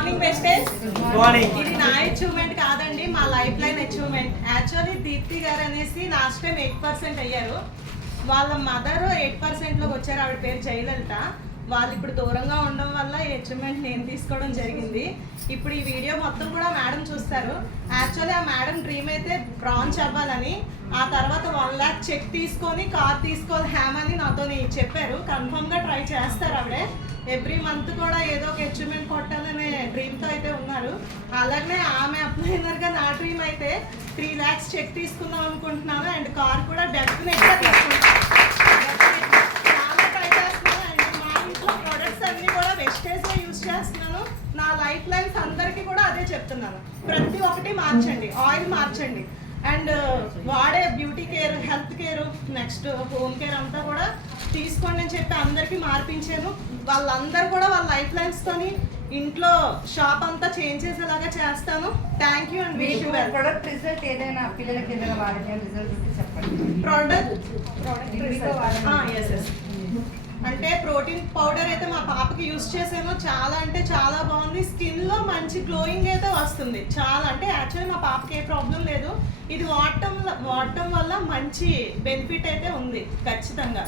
Morning wastage. Morning. ఇది నా achievement కాదండి, మా life line achievement. Actually Deepti garu అనేసి లాస్ట్ టైం 8% అయ్యారు. వాళ్ళ మదర్ 8%లోకి వచ్చారు. ఆవిడ పేరు జయలలిత. వాళ్ళు ఇప్పుడు దూరంగా ఉండడం వల్ల ఈ అచీవ్మెంట్ నేను తీసుకోవడం జరిగింది. ఇప్పుడు ఈ వీడియో మొత్తం కూడా మేడం చూస్తారు. యాక్చువల్లీ ఆ మేడం డ్రీమ్ అయితే బ్రాంచ్ అవ్వాలని, ఆ తర్వాత 1 lakh చెక్ తీసుకొని కార్ తీసుకోవాలి హ్యామ్ అని నాతో చెప్పారు. కన్ఫర్మ్గా ట్రై చేస్తారు ఆవిడే. ఎవ్రీ మంత్ కూడా ఏదో ఒక అచీవ్మెంట్ కొట్టాలనే డ్రీమ్తో అయితే ఉన్నారు. అలాగే ఆమె అప్లైనర్గా నా డ్రీమ్ అయితే 3 lakhs చెక్ తీసుకుందాం అనుకుంటున్నాను. అండ్ కార్ కూడా డెఫినెట్గా తీసుకుంటాను. చాలా ట్రై చేస్తున్నాను. అండ్ మా ఇంట్లో ప్రొడక్ట్స్ అన్నీ కూడా వెస్టేజ్గా యూజ్ చేస్తున్నాను. నా లైఫ్ లైన్స్ అందరికీ కూడా అదే చెప్తున్నాను. ప్రతి ఒక్కటి మార్చండి, ఆయిల్ మార్చండి, అండ్ వాడే beauty care, health care, next home care అంతా కూడా తీసుకోండి అని చెప్పి అందరికీ మార్పించాను. వాళ్ళందరూ కూడా వాళ్ళ లైఫ్ లైన్స్తోని ఇంట్లో షాప్ అంతా చేంజ్ చేసేలాగా చేస్తాను. Thank you and wish you well. Product result ఏదైనా పిల్లలకి ఏదైనా వాడితే రిజల్ట్ చెప్పండి. ఎస్ ఎస్ అంటే ప్రోటీన్ పౌడర్ అయితే మా పాపకి యూస్ చేసాను. చాలా అంటే చాలా బాగుంది. స్కిన్లో మంచి గ్లోయింగ్ అయితే వస్తుంది. చాలా అంటే యాక్చువల్లీ మా పాపకి ఏ ప్రాబ్లం లేదు. ఇది వాడటం వల్ల మంచి బెనిఫిట్ అయితే ఉంది ఖచ్చితంగా.